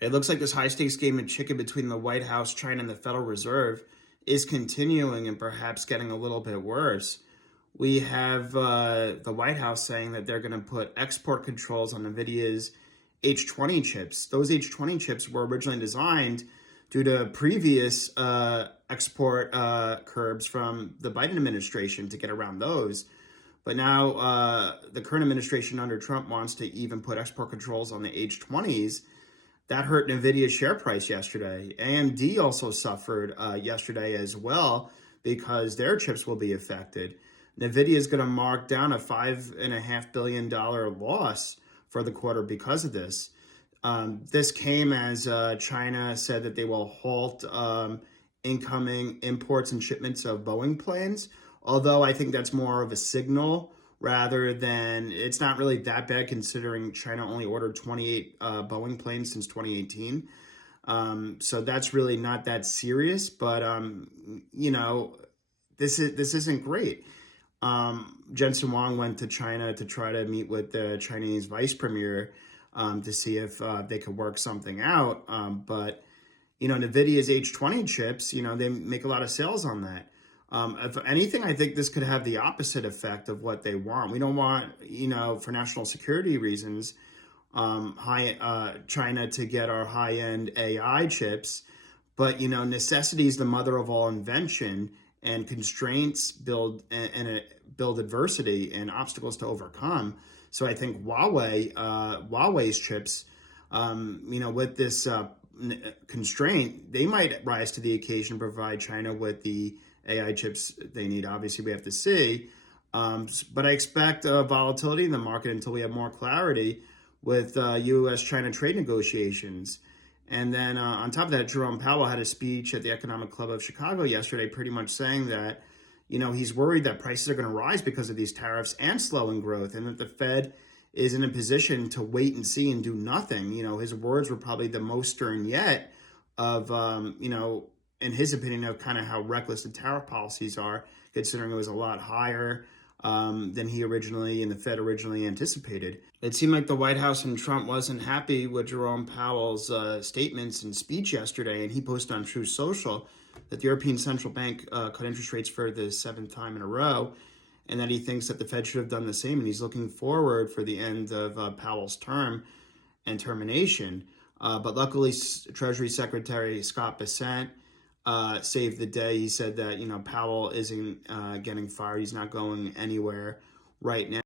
It looks like this high-stakes game of chicken between the White House, China, and the Federal Reserve is continuing and perhaps getting a little bit worse. We have the White House saying that they're going to put export controls on NVIDIA's H20 chips. Those H20 chips were originally designed due to previous export curbs from the Biden administration to get around those. But now the current administration under Trump wants to even put export controls on the H20s. That hurt NVIDIA's share price yesterday. AMD also suffered yesterday as well because their chips will be affected. NVIDIA is going to mark down a $5.5 billion loss for the quarter because of this. This came as China said that they will halt incoming imports and shipments of Boeing planes, although I think that's more of a signal rather than, it's not really that bad considering China only ordered 28 Boeing planes since 2018. So that's really not that serious, but this isn't great. Jensen Huang went to China to try to meet with the Chinese vice premier to see if they could work something out. But NVIDIA's H20 chips, they make a lot of sales on that. If anything, I think this could have the opposite effect of what they want. We don't want, for national security reasons, China to get our high-end AI chips. But, necessity is the mother of all invention, and constraints build adversity and obstacles to overcome. So I think Huawei's chips, with this constraint, they might rise to the occasion and provide China with the AI chips they need. Obviously, we have to see. But I expect volatility in the market until we have more clarity with U.S.-China trade negotiations. And then on top of that, Jerome Powell had a speech at the Economic Club of Chicago yesterday pretty much saying that, he's worried that prices are going to rise because of these tariffs and slowing growth, and that the Fed is in a position to wait and see and do nothing. His words were probably the most stern yet of, in his opinion, of kind of how reckless the tariff policies are, considering it was a lot higher than he originally and the Fed originally anticipated. It seemed like the White House and Trump wasn't happy with Jerome Powell's statements and speech yesterday, and he posted on Truth Social that the European Central Bank cut interest rates for the seventh time in a row, and that he thinks that the Fed should have done the same, and he's looking forward for the end of Powell's term and termination. But luckily, Treasury Secretary Scott Bessent saved the day. He said that, Powell isn't getting fired. He's not going anywhere right now.